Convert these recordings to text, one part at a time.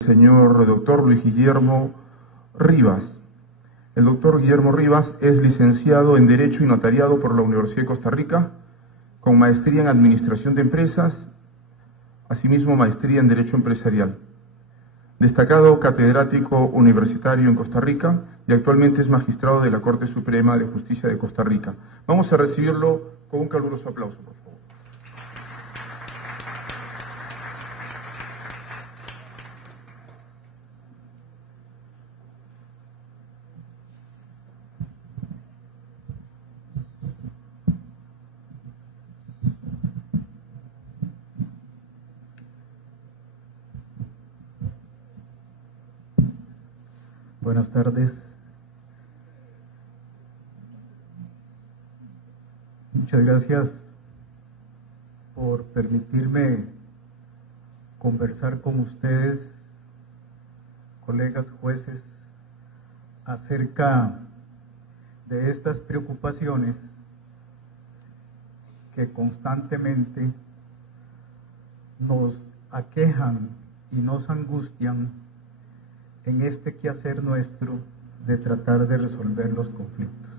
Señor doctor Luis Guillermo Rivas. El doctor Guillermo Rivas es licenciado en Derecho y Notariado por la Universidad de Costa Rica, con maestría en Administración de Empresas, asimismo maestría en Derecho Empresarial. Destacado catedrático universitario en Costa Rica y actualmente es magistrado de la Corte Suprema de Justicia de Costa Rica. Vamos a recibirlo con un caluroso aplauso, por favor. Buenas tardes. Muchas gracias por permitirme conversar con ustedes, colegas jueces, acerca de estas preocupaciones que constantemente nos aquejan y nos angustian en este quehacer nuestro de tratar de resolver los conflictos.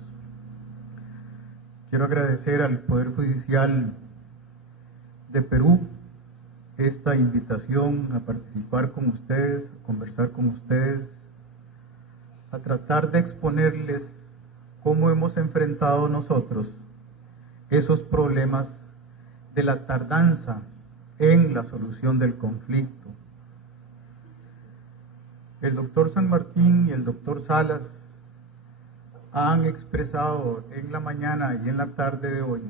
Quiero agradecer al Poder Judicial de Perú esta invitación a participar con ustedes, a conversar con ustedes, a tratar de exponerles cómo hemos enfrentado nosotros esos problemas de la tardanza en la solución del conflicto. El doctor San Martín y el doctor Salas han expresado en la mañana y en la tarde de hoy,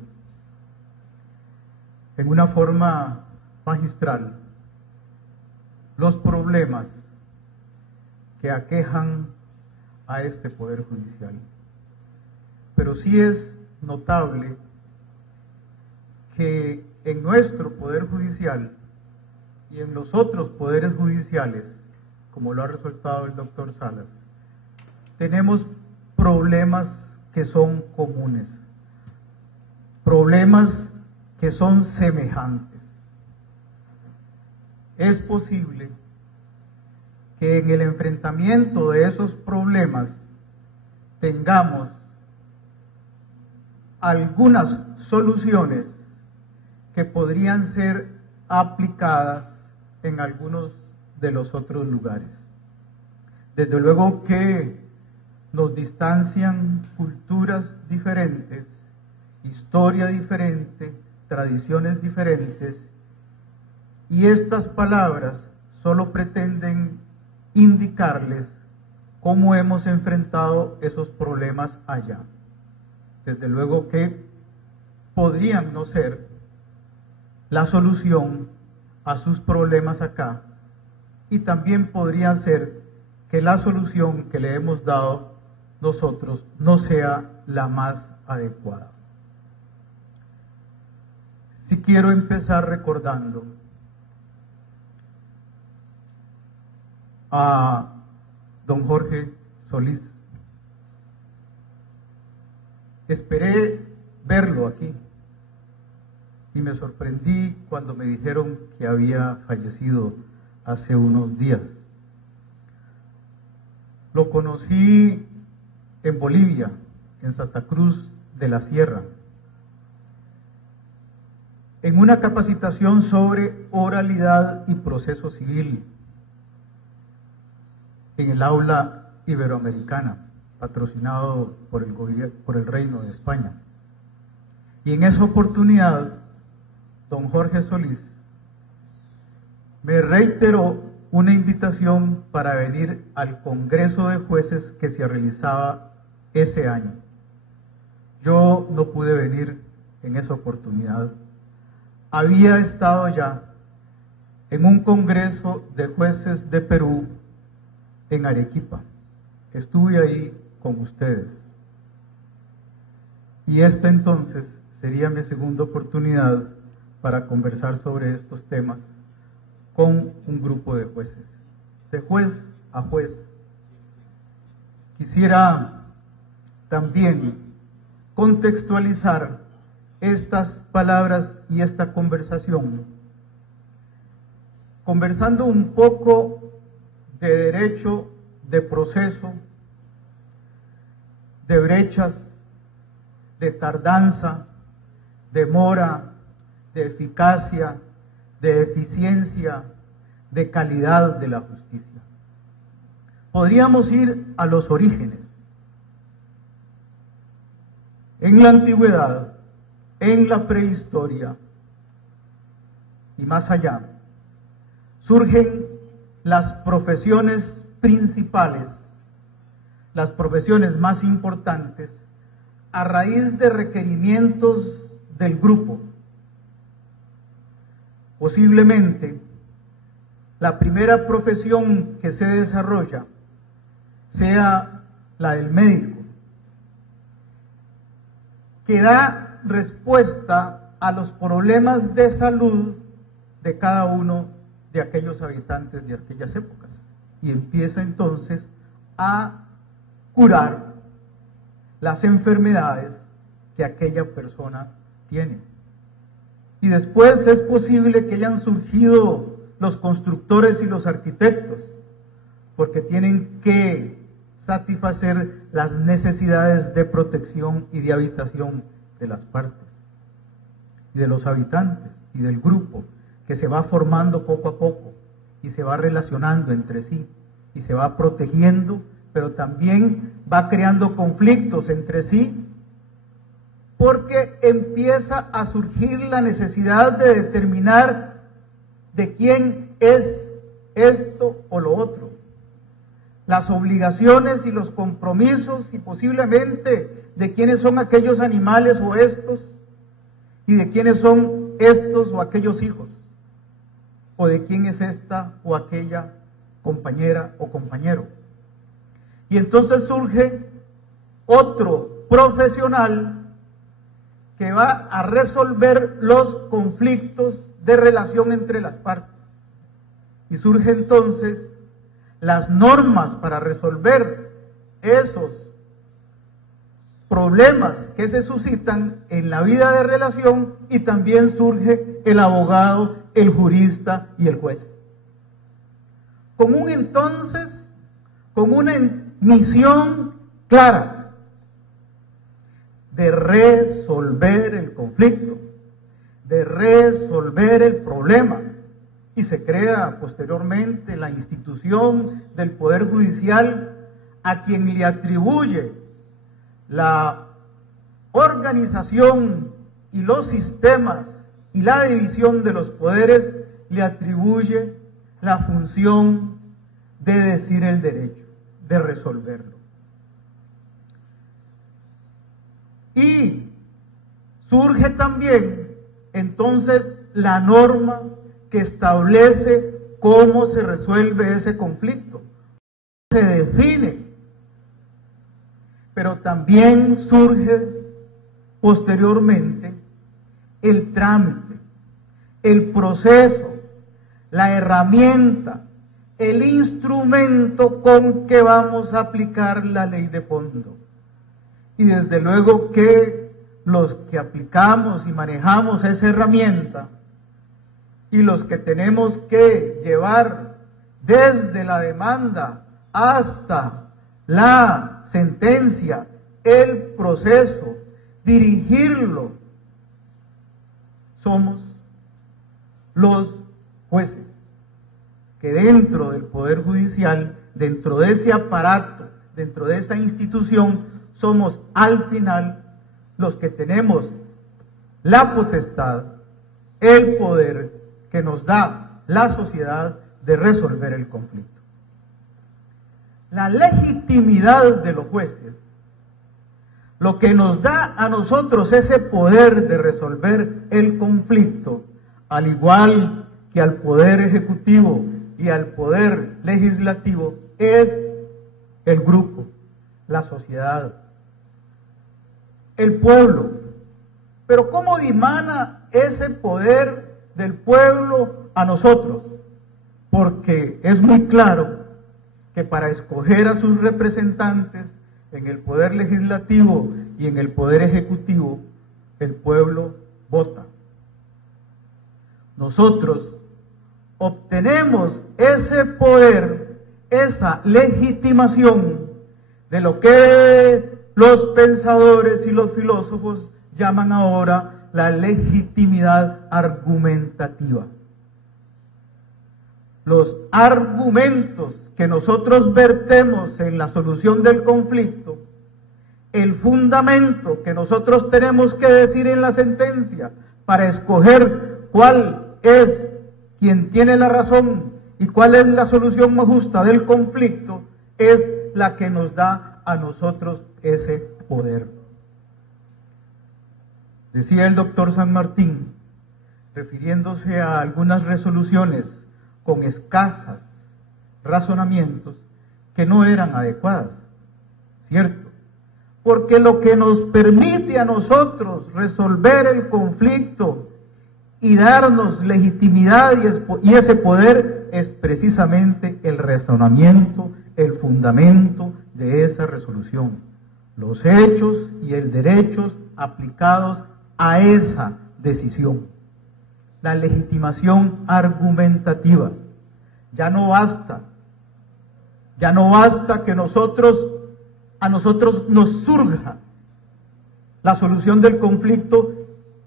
en una forma magistral, los problemas que aquejan a este Poder Judicial. Pero sí es notable que en nuestro Poder Judicial y en los otros poderes judiciales, como lo ha resaltado el doctor Salas, tenemos problemas que son comunes, problemas que son semejantes. Es posible que en el enfrentamiento de esos problemas tengamos algunas soluciones que podrían ser aplicadas en algunos de los otros lugares. Desde luego que nos distancian culturas diferentes, historia diferente, tradiciones diferentes, y estas palabras solo pretenden indicarles cómo hemos enfrentado esos problemas allá. Desde luego que podrían no ser la solución a sus problemas acá, y también podría ser que la solución que le hemos dado nosotros no sea la más adecuada. Sí quiero empezar recordando a don Jorge Solís. Esperé verlo aquí y me sorprendí cuando me dijeron que había fallecido hace unos días. Lo conocí en Bolivia, en Santa Cruz de la Sierra, en una capacitación sobre oralidad y proceso civil en el aula iberoamericana, patrocinado por el Reino de España. Y en esa oportunidad, don Jorge Solís me reiteró una invitación para venir al Congreso de Jueces que se realizaba ese año. Yo no pude venir en esa oportunidad. Había estado ya en un Congreso de Jueces de Perú en Arequipa. Estuve ahí con ustedes. Y esta entonces sería mi segunda oportunidad para conversar sobre estos temas con un grupo de jueces, de juez a juez. Quisiera también contextualizar estas palabras y esta conversación, conversando un poco de derecho, de proceso, de brechas, de tardanza, de mora, de eficacia, de eficiencia, de calidad de la justicia. Podríamos ir a los orígenes. En la antigüedad, en la prehistoria y más allá, surgen las profesiones principales, las profesiones más importantes, a raíz de requerimientos del grupo. Posiblemente, la primera profesión que se desarrolla sea la del médico, que da respuesta a los problemas de salud de cada uno de aquellos habitantes de aquellas épocas, y empieza entonces a curar las enfermedades que aquella persona tiene. Y después es posible que hayan surgido los constructores y los arquitectos, porque tienen que satisfacer las necesidades de protección y de habitación de las partes, y de los habitantes, y del grupo, que se va formando poco a poco, y se va relacionando entre sí, y se va protegiendo, pero también va creando conflictos entre sí, porque empieza a surgir la necesidad de determinar de quién es esto o lo otro, las obligaciones y los compromisos, y posiblemente de quiénes son aquellos animales o estos, y de quiénes son estos o aquellos hijos, o de quién es esta o aquella compañera o compañero. Y entonces surge otro profesional que va a resolver los conflictos de relación entre las partes. Y surge entonces las normas para resolver esos problemas que se suscitan en la vida de relación, y también surge el abogado, el jurista y el juez. Con una misión clara de resolver el conflicto, de resolver el problema, y se crea posteriormente la institución del Poder Judicial, a quien le atribuye la organización y los sistemas y la división de los poderes, le atribuye la función de decir el derecho, de resolverlo. Y surge también entonces la norma que establece cómo se resuelve ese conflicto, se define, pero también surge posteriormente el trámite, el proceso, la herramienta, el instrumento con que vamos a aplicar la ley de fondo. Y desde luego que los que aplicamos y manejamos esa herramienta, y los que tenemos que llevar desde la demanda hasta la sentencia, el proceso, dirigirlo, somos los jueces, que dentro del Poder Judicial, dentro de ese aparato, dentro de esa institución, somos al final los que tenemos la potestad, el poder que nos da la sociedad de resolver el conflicto. La legitimidad de los jueces, lo que nos da a nosotros ese poder de resolver el conflicto, al igual que al Poder Ejecutivo y al Poder Legislativo, es el grupo, la sociedad, el pueblo. Pero ¿cómo dimana ese poder del pueblo a nosotros? porque es muy claro que para escoger a sus representantes en el poder legislativo y en el poder ejecutivo, el pueblo vota. Nosotros obtenemos ese poder, esa legitimación de lo que los pensadores y los filósofos llaman ahora la legitimidad argumentativa. Los argumentos que nosotros vertemos en la solución del conflicto, el fundamento que nosotros tenemos que decir en la sentencia para escoger cuál es quien tiene la razón y cuál es la solución más justa del conflicto, es la que nos da a nosotros ese poder. Decía el doctor San Martín, refiriéndose a algunas resoluciones con escasas razonamientos, que no eran adecuadas, ¿cierto? Porque lo que nos permite a nosotros resolver el conflicto y darnos legitimidad y ese poder es precisamente el razonamiento, el fundamento de esa resolución, los hechos y el derecho aplicados a esa decisión. La legitimación argumentativa. Ya no basta que a nosotros nos surja la solución del conflicto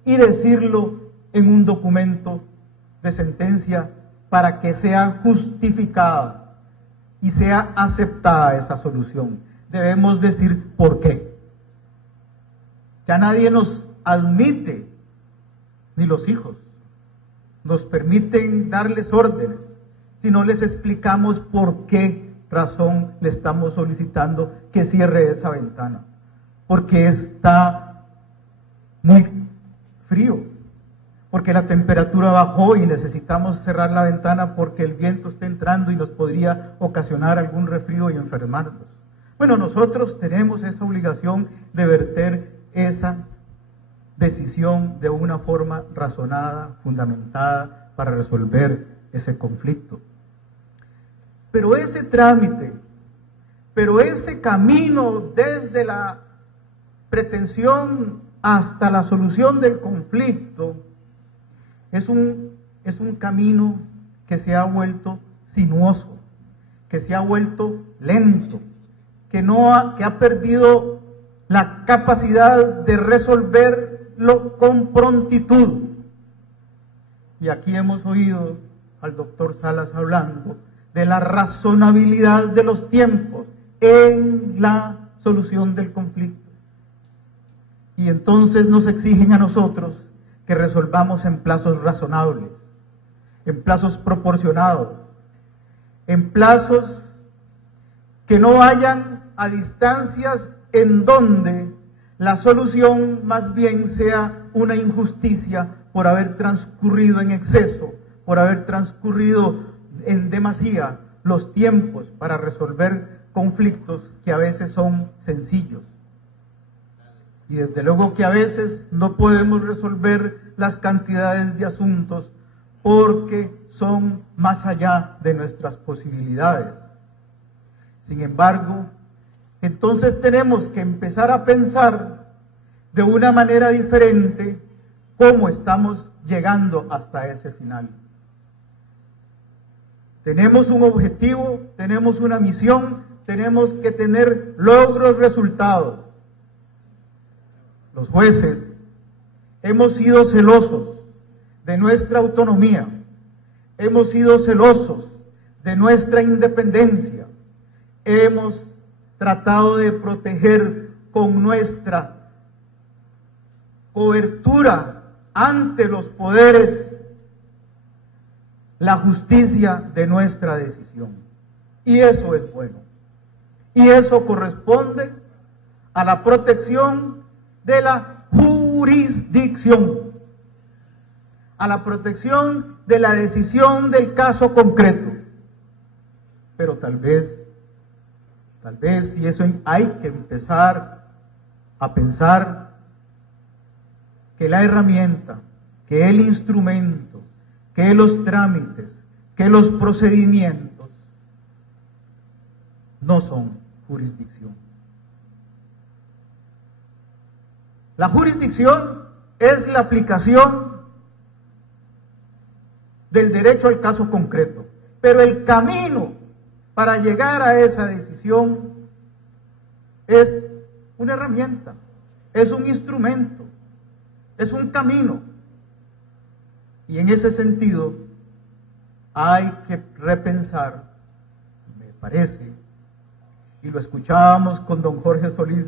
y decirlo en un documento de sentencia para que sea justificada y sea aceptada esa solución. Debemos decir por qué. Ya nadie nos admite, ni los hijos nos permiten darles órdenes, si no les explicamos por qué razón le estamos solicitando que cierre esa ventana. Porque está muy frío, porque la temperatura bajó y necesitamos cerrar la ventana porque el viento está entrando y nos podría ocasionar algún resfrío y enfermarnos. Bueno, nosotros tenemos esa obligación de verter esa decisión de una forma razonada, fundamentada, para resolver ese conflicto. Pero ese trámite, ese camino desde la pretensión hasta la solución del conflicto es un camino que se ha vuelto sinuoso, que se ha vuelto lento, que ha perdido la capacidad de resolverlo con prontitud. Y aquí hemos oído al doctor Salas hablando de la razonabilidad de los tiempos en la solución del conflicto. Y entonces nos exigen a nosotros que resolvamos en plazos razonables, en plazos proporcionados, en plazos que no vayan a distancias en donde la solución más bien sea una injusticia por haber transcurrido en exceso, por haber transcurrido en demasía los tiempos para resolver conflictos que a veces son sencillos. Y desde luego que a veces no podemos resolver las cantidades de asuntos porque son más allá de nuestras posibilidades. Sin embargo, entonces tenemos que empezar a pensar de una manera diferente cómo estamos llegando hasta ese final. Tenemos un objetivo, tenemos una misión, tenemos que tener logros, resultados. Los jueces hemos sido celosos de nuestra autonomía, hemos sido celosos de nuestra independencia, hemos tratado de proteger con nuestra cobertura ante los poderes la justicia de nuestra decisión. Y eso es bueno. Y eso corresponde a la protección de la jurisdicción, a la protección de la decisión del caso concreto. Pero tal vez, y eso hay que empezar a pensar que la herramienta, que el instrumento, que los trámites, que los procedimientos no son jurisdicción. La jurisdicción es la aplicación del derecho al caso concreto, pero el camino para llegar a esa decisión es una herramienta, es un instrumento, es un camino. Y en ese sentido hay que repensar, me parece, y lo escuchábamos con don Jorge Solís,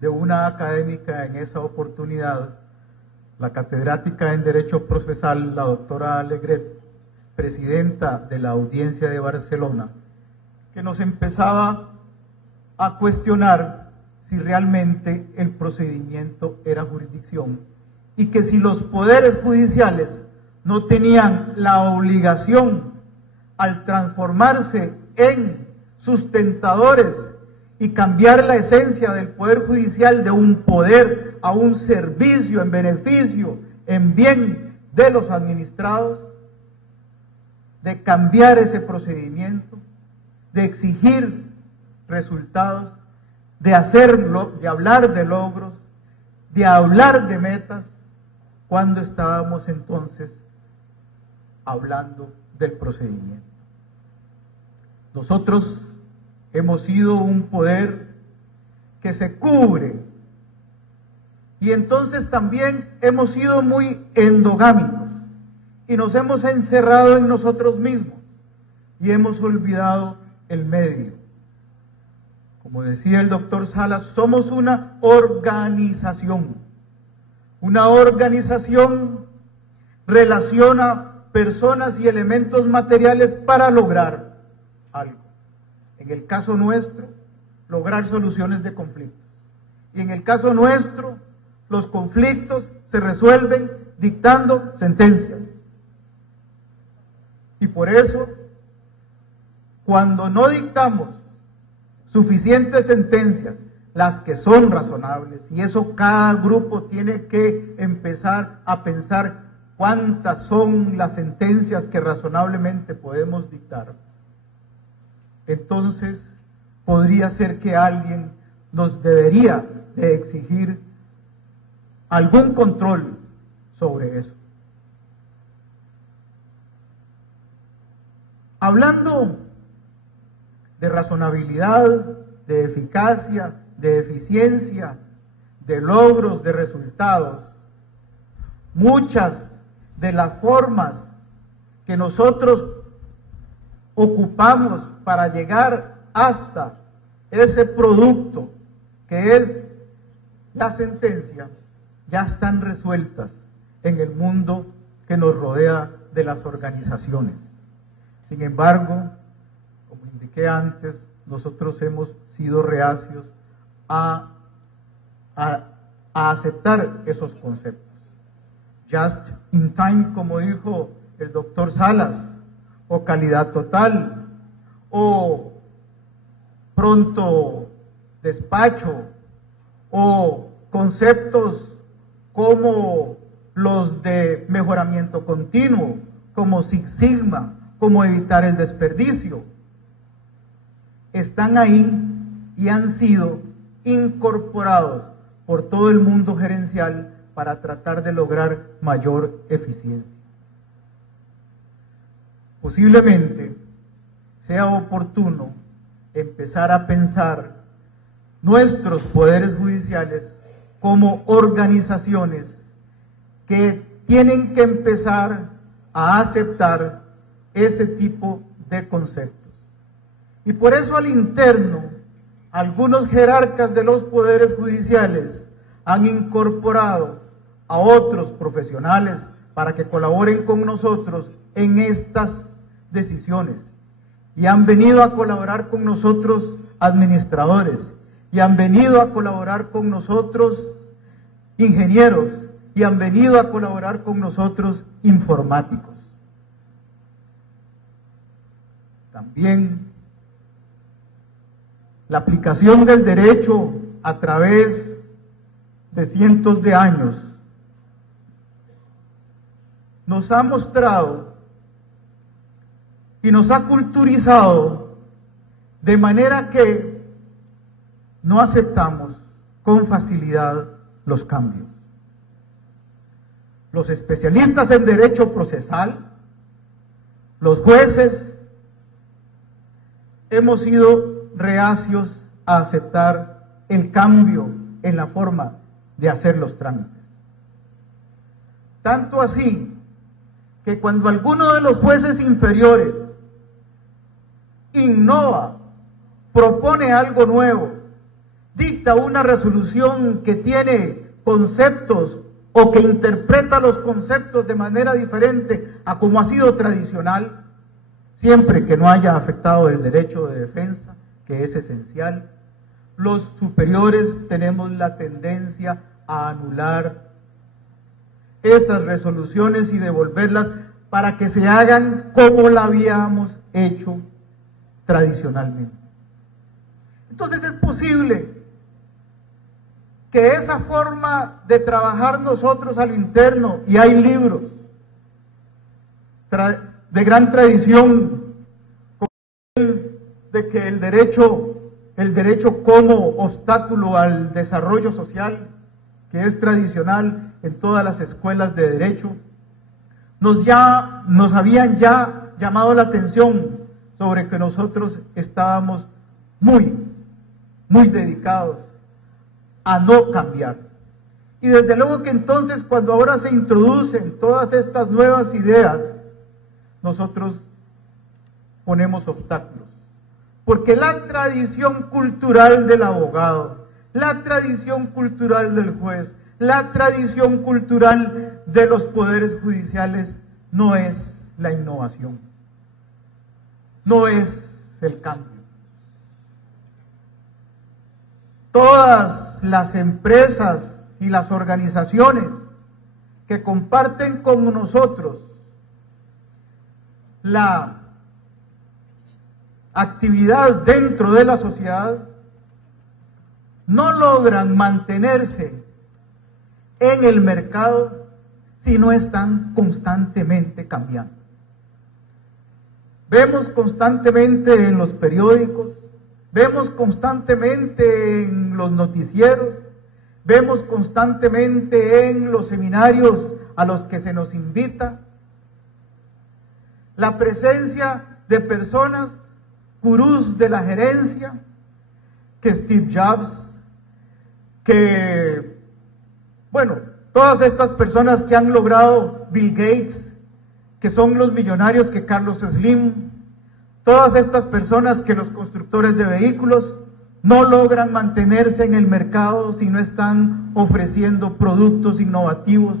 de una académica en esa oportunidad, la catedrática en Derecho Procesal, la doctora Alegret, presidenta de la Audiencia de Barcelona, que nos empezaba a cuestionar si realmente el procedimiento era jurisdicción y que si los poderes judiciales no tenían la obligación, al transformarse en sustentadores y cambiar la esencia del poder judicial de un poder a un servicio en beneficio, en bien de los administrados, de cambiar ese procedimiento, de exigir resultados, de hacerlo, de hablar de logros, de hablar de metas, cuando estábamos entonces hablando del procedimiento. Nosotros hemos sido un poder que se cubre y entonces también hemos sido muy endogámicos y nos hemos encerrado en nosotros mismos y hemos olvidado el medio. Como decía el doctor Salas, somos una organización. Una organización relaciona personas y elementos materiales para lograr algo. En el caso nuestro, lograr soluciones de conflictos. Y en el caso nuestro, los conflictos se resuelven dictando sentencias. Y por eso, cuando no dictamos suficientes sentencias, las que son razonables, y eso cada grupo tiene que empezar a pensar cuántas son las sentencias que razonablemente podemos dictar, entonces podría ser que alguien nos debería de exigir algún control sobre eso. Hablando de razonabilidad, de eficacia, de eficiencia, de logros, de resultados, muchas de las formas que nosotros ocupamos para llegar hasta ese producto que es la sentencia, ya están resueltas en el mundo que nos rodea de las organizaciones. Sin embargo, como indiqué antes, nosotros hemos sido reacios a aceptar esos conceptos. Just in time, como dijo el doctor Salas, o calidad total, o pronto despacho, o conceptos como los de mejoramiento continuo, como Six Sigma, como evitar el desperdicio. Están ahí y han sido incorporados por todo el mundo gerencial para tratar de lograr mayor eficiencia. Posiblemente sea oportuno empezar a pensar nuestros poderes judiciales como organizaciones que tienen que empezar a aceptar ese tipo de conceptos. Y por eso al interno, algunos jerarcas de los poderes judiciales han incorporado a otros profesionales para que colaboren con nosotros en estas decisiones. Y han venido a colaborar con nosotros administradores, y han venido a colaborar con nosotros ingenieros, y han venido a colaborar con nosotros informáticos. También la aplicación del derecho a través de cientos de años nos ha mostrado y nos ha culturizado de manera que no aceptamos con facilidad los cambios. Los especialistas en derecho procesal, los jueces, hemos sido reacios a aceptar el cambio en la forma de hacer los trámites. Tanto así que cuando alguno de los jueces inferiores innova, propone algo nuevo, dicta una resolución que tiene conceptos o que interpreta los conceptos de manera diferente a como ha sido tradicional, siempre que no haya afectado el derecho de defensa, que es esencial, los superiores tenemos la tendencia a anular esas resoluciones y devolverlas para que se hagan como la habíamos hecho tradicionalmente. Entonces es posible que esa forma de trabajar nosotros al interno, y hay libros de gran tradición, como el de que el derecho como obstáculo al desarrollo social, que es tradicional en todas las escuelas de derecho, nos habían ya llamado la atención sobre que nosotros estábamos muy dedicados a no cambiar. Y desde luego que entonces, cuando ahora se introducen todas estas nuevas ideas, nosotros ponemos obstáculos. Porque la tradición cultural del abogado, la tradición cultural del juez, la tradición cultural de los poderes judiciales no es la innovación, no es el cambio. Todas las empresas y las organizaciones que comparten con nosotros la actividad dentro de la sociedad no logran mantenerse en el mercado si no están constantemente cambiando. Vemos constantemente en los periódicos, vemos constantemente en los noticieros, vemos constantemente en los seminarios a los que se nos invita, la presencia de personas, gurús de la gerencia, que Steve Jobs, todas estas personas que han logrado, Bill Gates, que son los millonarios que Carlos Slim, todas estas personas que los constructores de vehículos no logran mantenerse en el mercado si no están ofreciendo productos innovativos,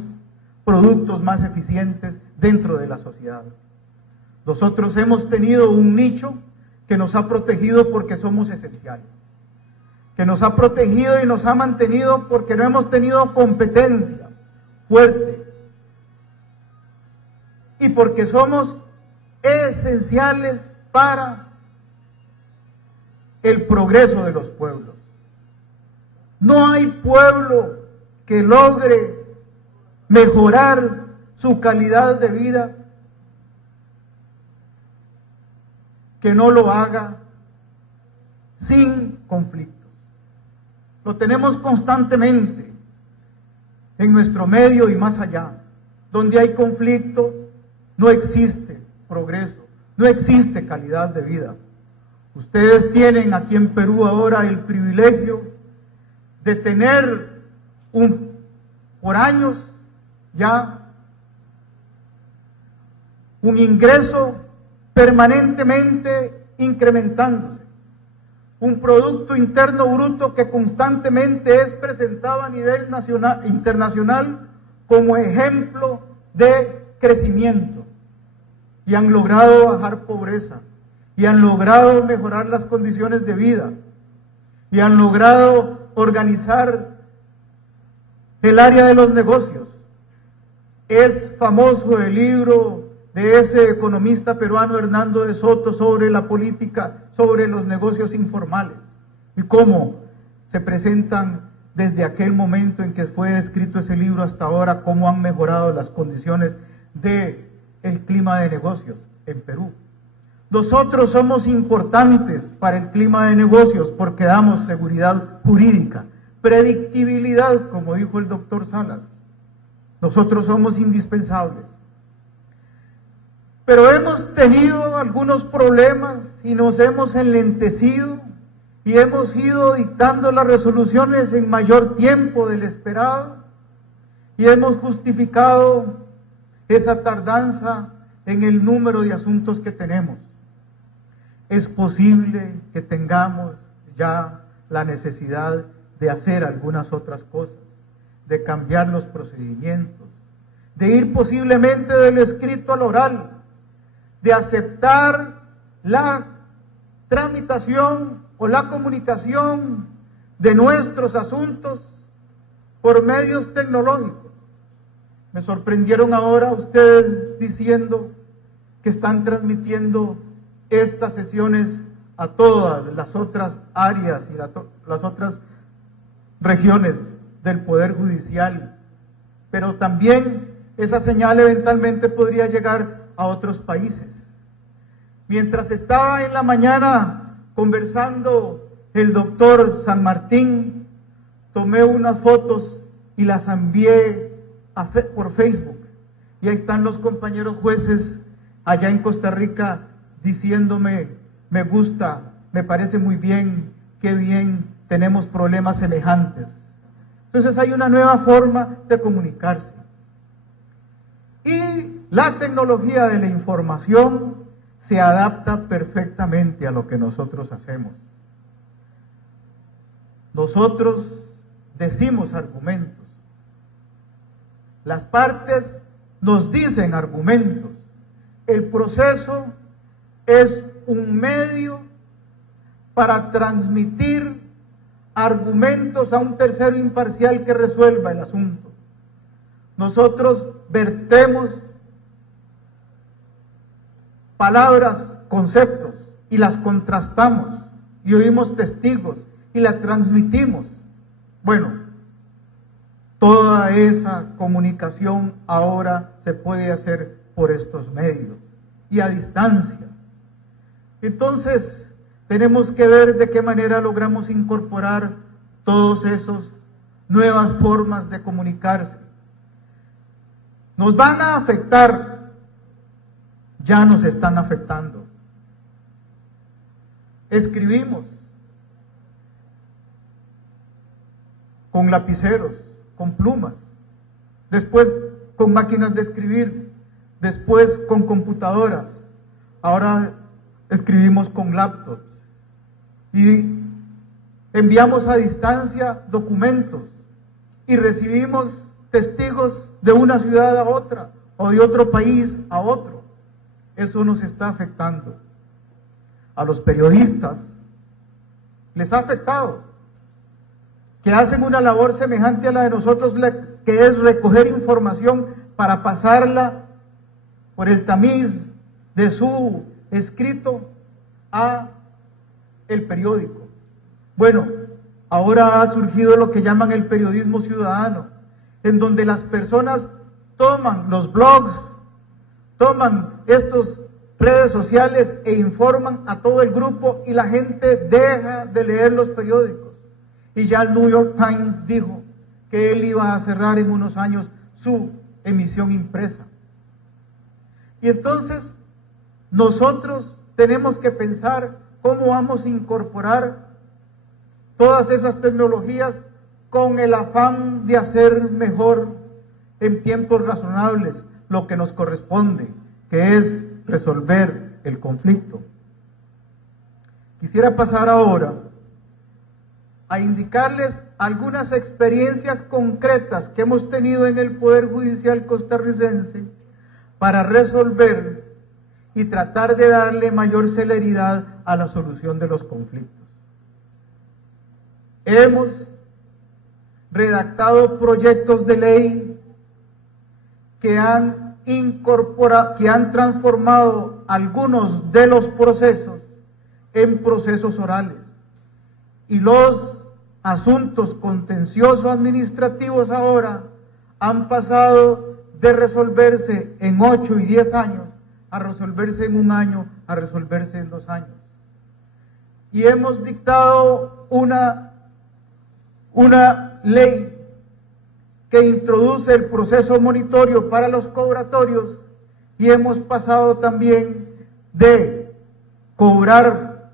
productos más eficientes dentro de la sociedad. Nosotros hemos tenido un nicho que nos ha protegido porque somos esenciales, que nos ha protegido y nos ha mantenido porque no hemos tenido competencia fuerte y porque somos esenciales para el progreso de los pueblos. No hay pueblo que logre mejorar su calidad de vida que no lo haga sin conflictos. Lo tenemos constantemente en nuestro medio y más allá. Donde hay conflicto, no existe progreso, no existe calidad de vida. Ustedes tienen aquí en Perú ahora el privilegio de tener por años ya un ingreso permanentemente incrementándose, un Producto Interno Bruto que constantemente es presentado a nivel internacional como ejemplo de crecimiento, y han logrado bajar pobreza, y han logrado mejorar las condiciones de vida, y han logrado organizar el área de los negocios. Es famoso el libro de ese economista peruano Hernando de Soto sobre la política, sobre los negocios informales y cómo se presentan desde aquel momento en que fue escrito ese libro hasta ahora, cómo han mejorado las condiciones del clima de negocios en Perú. Nosotros somos importantes para el clima de negocios porque damos seguridad jurídica, predictibilidad, como dijo el doctor Salas. Nosotros somos indispensables. Pero hemos tenido algunos problemas y nos hemos enlentecido y hemos ido dictando las resoluciones en mayor tiempo del esperado y hemos justificado esa tardanza en el número de asuntos que tenemos. Es posible que tengamos ya la necesidad de hacer algunas otras cosas, de cambiar los procedimientos, de ir posiblemente del escrito al oral, de aceptar la tramitación o la comunicación de nuestros asuntos por medios tecnológicos. Me sorprendieron ahora ustedes diciendo que están transmitiendo estas sesiones a todas las otras áreas y las otras regiones del Poder Judicial, pero también esa señal eventualmente podría llegar a otros países. Mientras estaba en la mañana conversando el doctor San Martín, tomé unas fotos y las envié por Facebook, y ahí están los compañeros jueces allá en Costa Rica diciéndome: me gusta, me parece muy bien, qué bien, tenemos problemas semejantes. Entonces hay una nueva forma de comunicarse. Y la tecnología de la información se adapta perfectamente a lo que nosotros hacemos. Nosotros decimos argumentos. Las partes nos dicen argumentos. El proceso es un medio para transmitir argumentos a un tercero imparcial que resuelva el asunto. Nosotros vertemos palabras, conceptos, y las contrastamos, y oímos testigos, y las transmitimos. Bueno, toda esa comunicación ahora se puede hacer por estos medios, y a distancia. Entonces, tenemos que ver de qué manera logramos incorporar todas esas nuevas formas de comunicarse. Nos van a afectar, ya nos están afectando. Escribimos con lapiceros, con plumas, después con máquinas de escribir, después con computadoras, ahora escribimos con laptops y enviamos a distancia documentos y recibimos testigos de una ciudad a otra o de otro país a otro. Eso nos está afectando. A los periodistas les ha afectado, que hacen una labor semejante a la de nosotros, que es recoger información para pasarla por el tamiz de su escrito a el periódico. Bueno, ahora ha surgido lo que llaman el periodismo ciudadano, en donde las personas toman los blogs, toman estas redes sociales e informan a todo el grupo, y la gente deja de leer los periódicos. Y ya el New York Times dijo que él iba a cerrar en unos años su emisión impresa. Y entonces nosotros tenemos que pensar cómo vamos a incorporar todas esas tecnologías con el afán de hacer mejor en tiempos razonables lo que nos corresponde, que es resolver el conflicto. Quisiera pasar ahora a indicarles algunas experiencias concretas que hemos tenido en el Poder Judicial costarricense para resolver y tratar de darle mayor celeridad a la solución de los conflictos. Hemos redactado proyectos de ley que han transformado algunos de los procesos en procesos orales, y los asuntos contenciosos administrativos ahora han pasado de resolverse en 8 y 10 años a resolverse en 1 año, a resolverse en 2 años. Y hemos dictado una ley que introduce el proceso monitorio para los cobratorios, y hemos pasado también de cobrar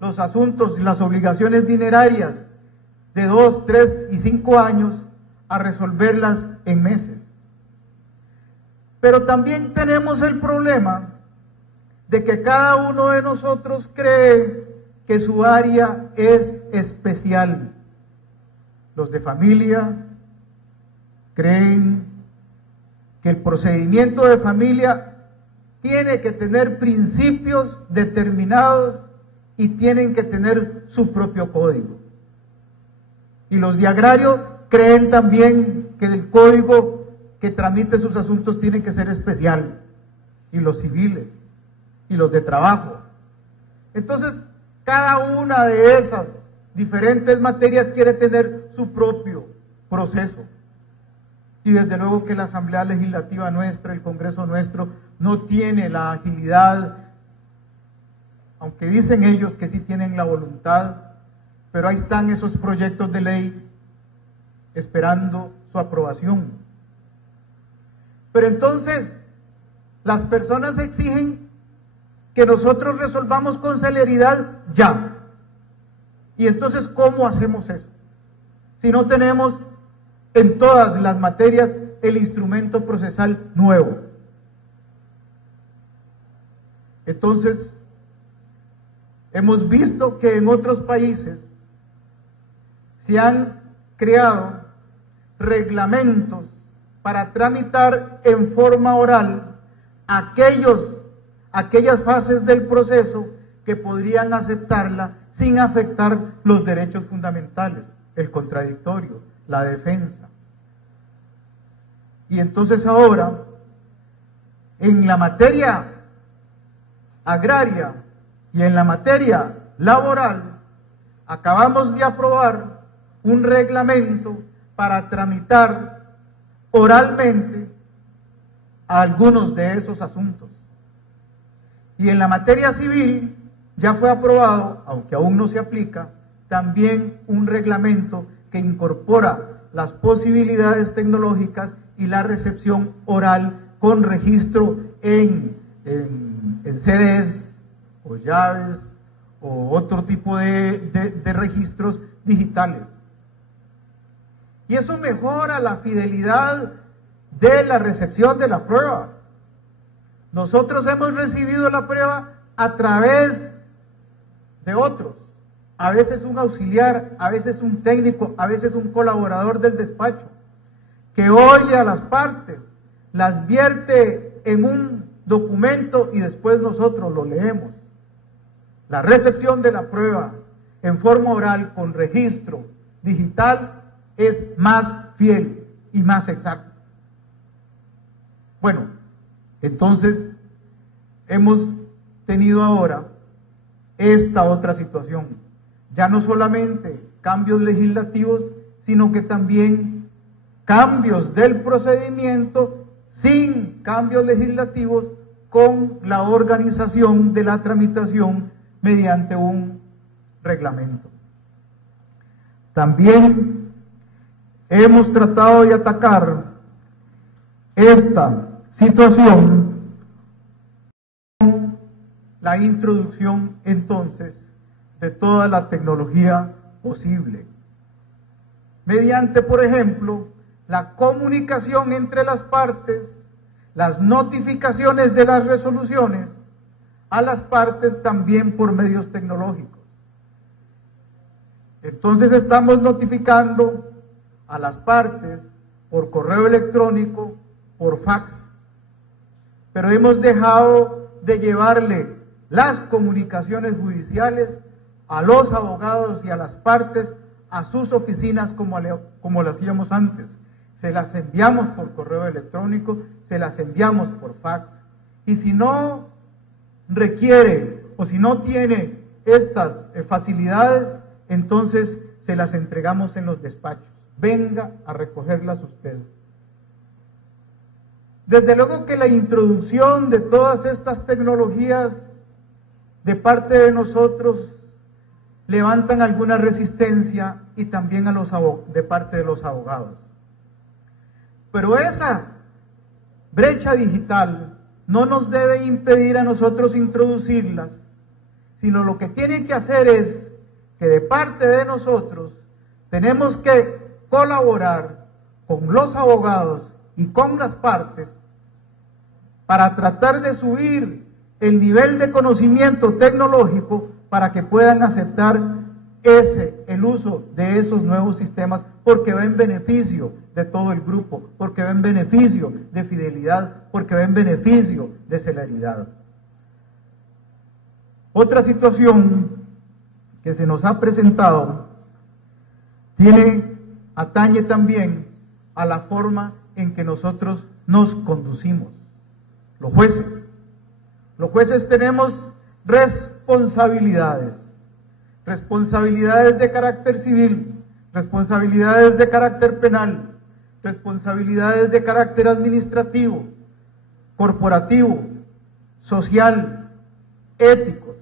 los asuntos y las obligaciones dinerarias de 2, 3 y 5 años a resolverlas en meses. Pero también tenemos el problema de que cada uno de nosotros cree que su área es especial. Los de familia creen que el procedimiento de familia tiene que tener principios determinados y tienen que tener su propio código. Y los de agrario creen también que el código que tramite sus asuntos tiene que ser especial, y los civiles, y los de trabajo. Entonces, cada una de esas diferentes materias quiere tener su propio proceso. Y desde luego que la Asamblea Legislativa nuestra, el Congreso nuestro, no tiene la agilidad, aunque dicen ellos que sí tienen la voluntad, pero ahí están esos proyectos de ley esperando su aprobación. Pero entonces, las personas exigen que nosotros resolvamos con celeridad ya. Y entonces, ¿cómo hacemos eso? Si no tenemos en todas las materias el instrumento procesal nuevo. Entonces, hemos visto que en otros países se han creado reglamentos para tramitar en forma oral aquellas fases del proceso que podrían aceptarla sin afectar los derechos fundamentales, el contradictorio, la defensa. Y entonces ahora, en la materia agraria y en la materia laboral, acabamos de aprobar un reglamento para tramitar oralmente algunos de esos asuntos. Y en la materia civil ya fue aprobado, aunque aún no se aplica, también un reglamento que incorpora las posibilidades tecnológicas y la recepción oral con registro en CDs o llaves o otro tipo de registros digitales. Y eso mejora la fidelidad de la recepción de la prueba. Nosotros hemos recibido la prueba a través de otros, a veces un auxiliar, a veces un técnico, a veces un colaborador del despacho, que oye a las partes, las vierte en un documento y después nosotros lo leemos. La recepción de la prueba en forma oral con registro digital es más fiel y más exacto. Bueno, entonces hemos tenido ahora esta otra situación. Ya no solamente cambios legislativos, sino que también cambios del procedimiento sin cambios legislativos con la organización de la tramitación mediante un reglamento. También hemos tratado de atacar esta situación con la introducción entonces de toda la tecnología posible, mediante, por ejemplo, la comunicación entre las partes, las notificaciones de las resoluciones a las partes también por medios tecnológicos. Entonces estamos notificando a las partes por correo electrónico, por fax, pero hemos dejado de llevarle las comunicaciones judiciales a los abogados y a las partes a sus oficinas como lo hacíamos antes. Se las enviamos por correo electrónico, se las enviamos por fax, y si no requiere o si no tiene estas facilidades, entonces se las entregamos en los despachos. Venga a recogerlas usted. Desde luego que la introducción de todas estas tecnologías de parte de nosotros levantan alguna resistencia y también de parte de los abogados. Pero esa brecha digital no nos debe impedir a nosotros introducirlas, sino lo que tiene que hacer es que de parte de nosotros tenemos que colaborar con los abogados y con las partes para tratar de subir el nivel de conocimiento tecnológico para que puedan aceptar el uso de esos nuevos sistemas, porque va en beneficio de todo el grupo, porque va en beneficio de fidelidad, porque va en beneficio de celeridad. Otra situación que se nos ha presentado atañe también a la forma en que nosotros nos conducimos. Los jueces tenemos responsabilidades de carácter civil, responsabilidades de carácter penal, responsabilidades de carácter administrativo, corporativo, social, éticos.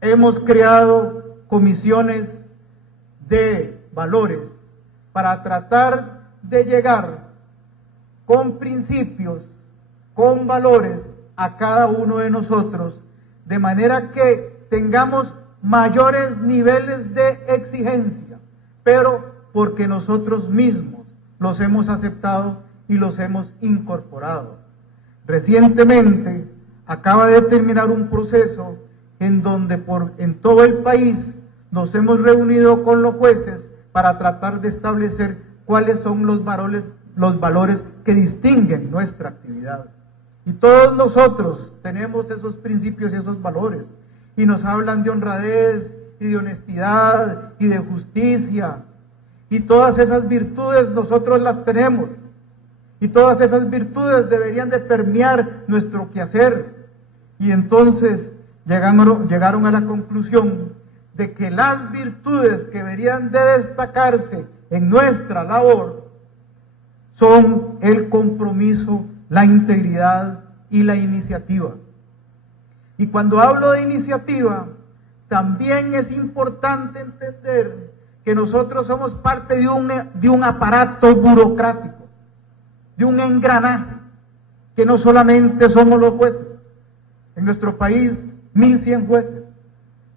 Hemos creado comisiones de valores para tratar de llegar con principios, con valores a cada uno de nosotros, de manera que tengamos mayores niveles de exigencia, pero porque nosotros mismos los hemos aceptado y los hemos incorporado. Recientemente acaba de terminar un proceso en donde en todo el país nos hemos reunido con los jueces para tratar de establecer cuáles son los valores que distinguen nuestra actividad. Y todos nosotros tenemos esos principios y esos valores, y nos hablan de honradez y de honestidad y de justicia, y todas esas virtudes nosotros las tenemos, y todas esas virtudes deberían de permear nuestro quehacer. Y entonces llegaron a la conclusión de que las virtudes que deberían de destacarse en nuestra labor son el compromiso, la integridad y la iniciativa. Y cuando hablo de iniciativa, también es importante entender que nosotros somos parte de un aparato burocrático, de un engranaje, que no solamente somos los jueces. En nuestro país, 1.100 jueces,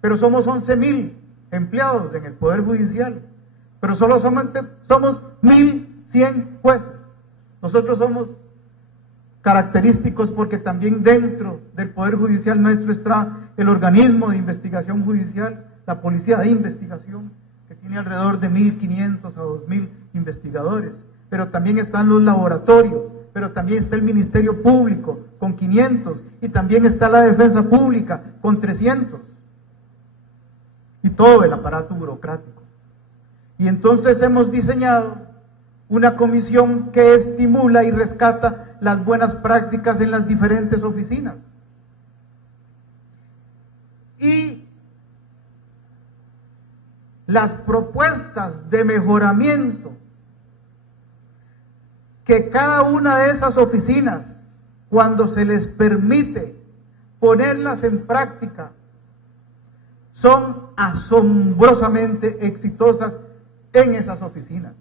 pero somos 11.000 empleados en el Poder Judicial, pero solo somos 1.100 jueces. Nosotros somos característicos porque también dentro del Poder Judicial nuestro está el organismo de investigación judicial, la Policía de Investigación, que tiene alrededor de 1.500 a 2.000 investigadores, pero también están los laboratorios, pero también está el Ministerio Público con 500, y también está la Defensa Pública con 300, y todo el aparato burocrático. Y entonces hemos diseñado una comisión que estimula y rescata las buenas prácticas en las diferentes oficinas. Y las propuestas de mejoramiento que cada una de esas oficinas, cuando se les permite ponerlas en práctica, son asombrosamente exitosas en esas oficinas.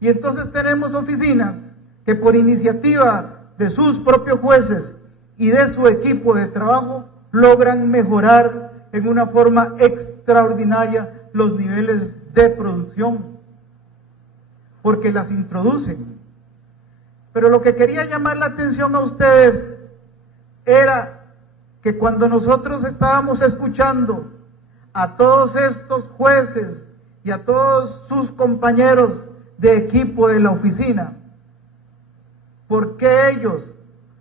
Y entonces tenemos oficinas que por iniciativa de sus propios jueces y de su equipo de trabajo logran mejorar en una forma extraordinaria los niveles de producción, porque las introducen. Pero lo que quería llamar la atención a ustedes era que cuando nosotros estábamos escuchando a todos estos jueces y a todos sus compañeros de equipo de la oficina, ¿por qué ellos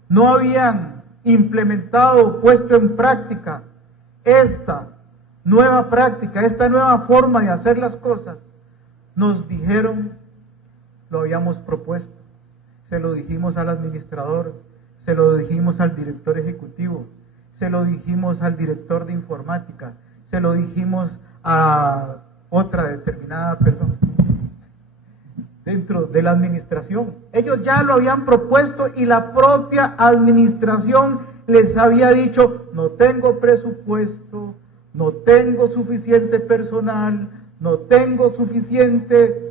no habían implementado o puesto en práctica esta nueva práctica, esta nueva forma de hacer las cosas? Nos dijeron, lo habíamos propuesto, se lo dijimos al administrador, se lo dijimos al director ejecutivo, se lo dijimos al director de informática, se lo dijimos a otra determinada persona, dentro de la administración. Ellos ya lo habían propuesto y la propia administración les había dicho: no tengo presupuesto, no tengo suficiente personal, no tengo suficiente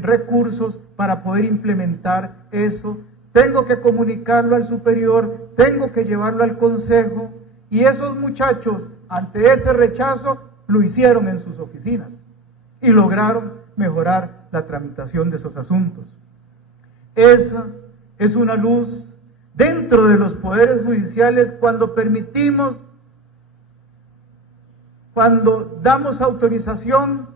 recursos para poder implementar eso, tengo que comunicarlo al superior, tengo que llevarlo al consejo. Y esos muchachos, ante ese rechazo, lo hicieron en sus oficinas y lograron mejorar la tramitación de esos asuntos. Esa es una luz dentro de los poderes judiciales cuando permitimos, cuando damos autorización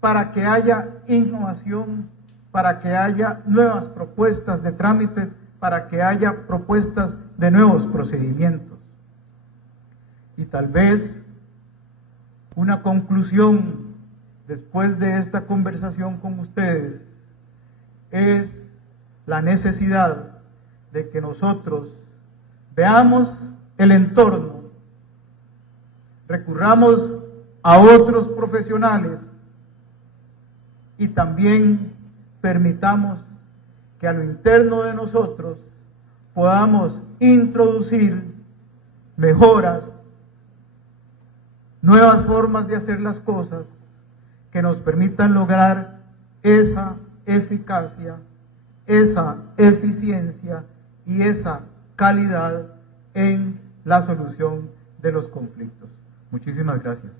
para que haya innovación, para que haya nuevas propuestas de trámites, para que haya propuestas de nuevos procedimientos. Y tal vez una conclusión después de esta conversación con ustedes es la necesidad de que nosotros veamos el entorno, recurramos a otros profesionales y también permitamos que a lo interno de nosotros podamos introducir mejoras, nuevas formas de hacer las cosas que nos permitan lograr esa eficacia, esa eficiencia y esa calidad en la solución de los conflictos. Muchísimas gracias.